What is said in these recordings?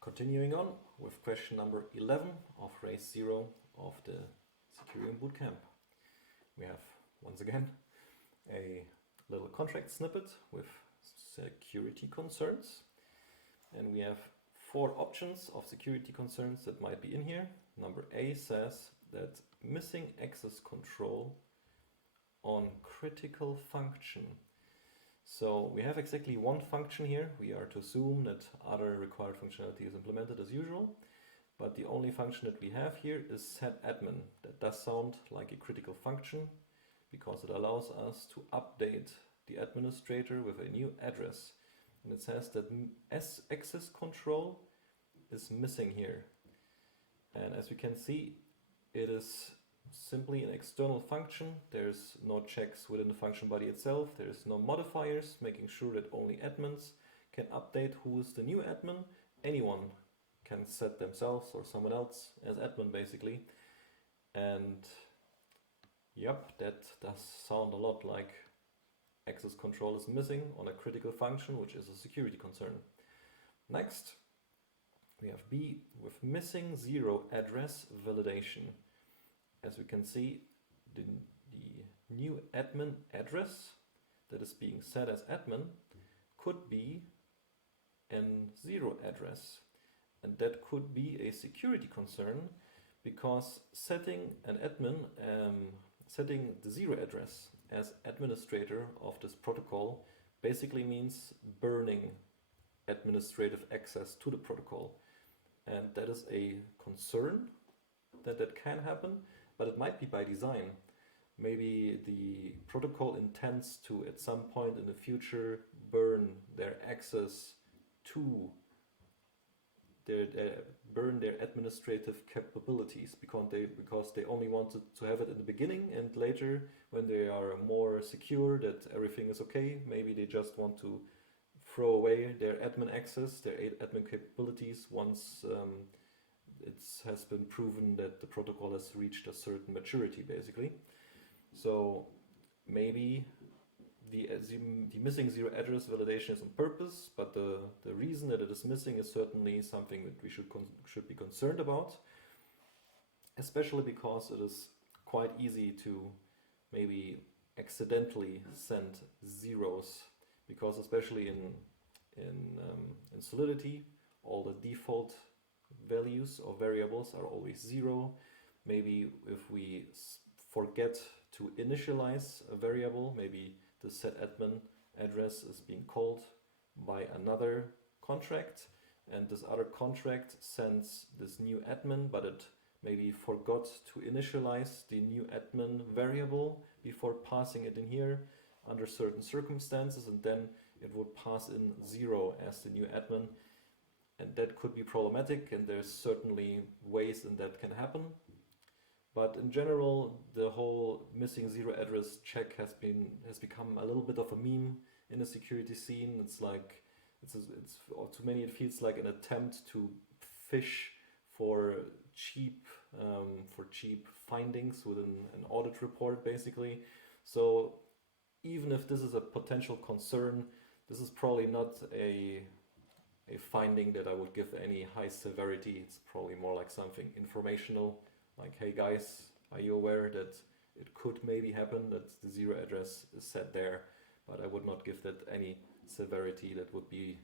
Continuing on with question number 11 of RACE-0 of the Secureum Bootcamp. We have, once again, a little contract snippet with security concerns. And we have 4 options of security concerns that might be in here. Number A says that missing access control on critical function. So we have exactly one function here. We are to assume that other required functionality is implemented as usual, but the only function that we have here is setAdmin. That does sound like a critical function because it allows us to update the administrator with a new address. And it says that access control is missing here. And as we can see, it is simply an external function. There's no checks within the function body itself. There's no modifiers, making sure that only admins can update who is the new admin. Anyone can set themselves or someone else as admin basically. And yep, that does sound a lot like access control is missing on a critical function, which is a security concern. Next, we have B with missing zero address validation. As we can see, the new admin address that is being set as admin could be an zero address. And that could be a security concern because setting an admin, setting the zero address as administrator of this protocol basically means burning administrative access to the protocol. And that is a concern that can happen. But it might be by design. Maybe the protocol intends to, at some point in the future, burn their access to burn their administrative capabilities because they only wanted to have it in the beginning, and later, when they are more secure that everything is okay, maybe they just want to throw away their admin access, their admin capabilities once it has been proven that the protocol has reached a certain maturity, basically. So maybe the missing zero address validation is on purpose, but the reason that it is missing is certainly something that we should be concerned about, especially because it is quite easy to maybe accidentally send zeros, because especially in Solidity, all the default values or variables are always 0. Maybe if we forget to initialize a variable, maybe the setAdmin address is being called by another contract, and this other contract sends this new admin, but it maybe forgot to initialize the new admin variable before passing it in here under certain circumstances, and then it would pass in 0 as the new admin. And that could be problematic, and there's certainly ways in that can happen. But in general, the whole missing zero address check has become a little bit of a meme in the security scene. It's like to many it feels like an attempt to fish for cheap findings within an audit report, basically. So even if this is a potential concern, this is probably not a finding that I would give any high severity. It's probably more like something informational, like, hey guys, are you aware that it could maybe happen that the zero address is set there? But I would not give that any severity. That would be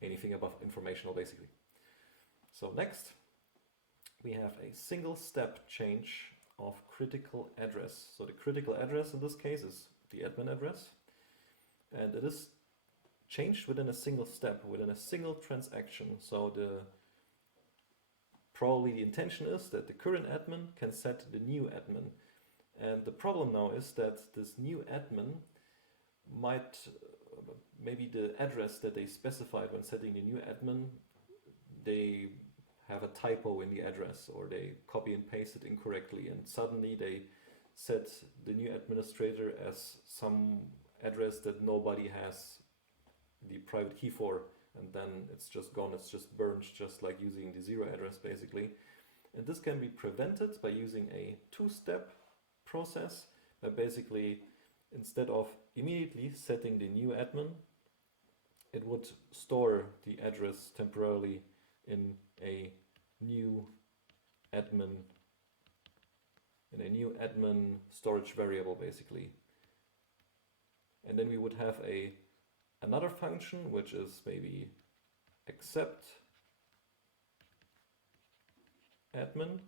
anything above informational, basically. So next, we have a single step change of critical address. So the critical address in this case is the admin address, and it is changed within a single step, within a single transaction. So probably the intention is that the current admin can set the new admin. And the problem now is that this new admin might, maybe the address that they specified when setting the new admin, they have a typo in the address, or they copy and paste it incorrectly, and suddenly they set the new administrator as some address that nobody has the private key for, and then it's just gone, it's just burned, just like using the zero address, basically. And this can be prevented by using a 2-step process, where basically instead of immediately setting the new admin, it would store the address temporarily in a new admin storage variable basically. And then we would have another function which is maybe accept admin,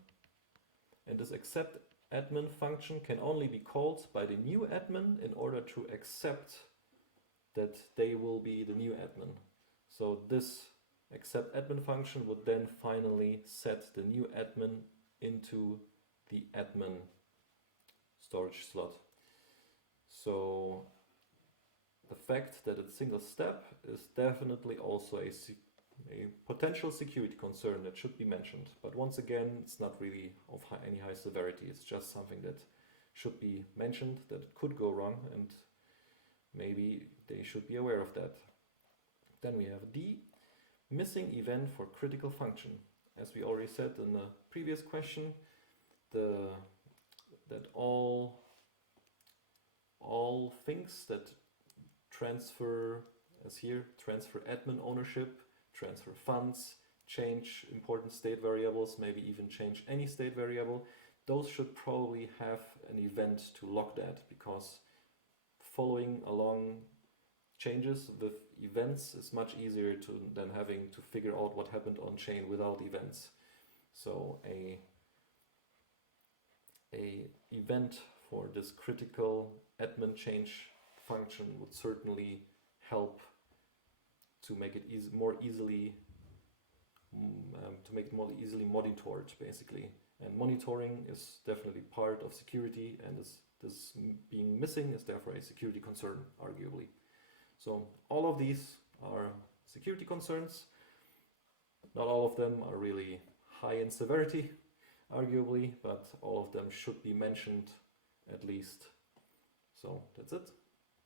and this accept admin function can only be called by the new admin in order to accept that they will be the new admin. So this accept admin function would then finally set the new admin into the admin storage slot. So the fact that it's single step is definitely also a potential security concern that should be mentioned. But once again, it's not really of any high severity. It's just something that should be mentioned, that it could go wrong, and maybe they should be aware of that. Then we have D, missing event for critical function. As we already said in the previous question, that all things that transfer, as here, transfer admin ownership, transfer funds, change important state variables, maybe even change any state variable, those should probably have an event to log that, because following along changes with events is much easier than having to figure out what happened on chain without events. So a event for this critical admin change function would certainly help to make it more easily monitored basically. And monitoring is definitely part of security, and this being missing is therefore a security concern, arguably. So all of these are security concerns. Not all of them are really high in severity, arguably, but all of them should be mentioned at least. So that's it.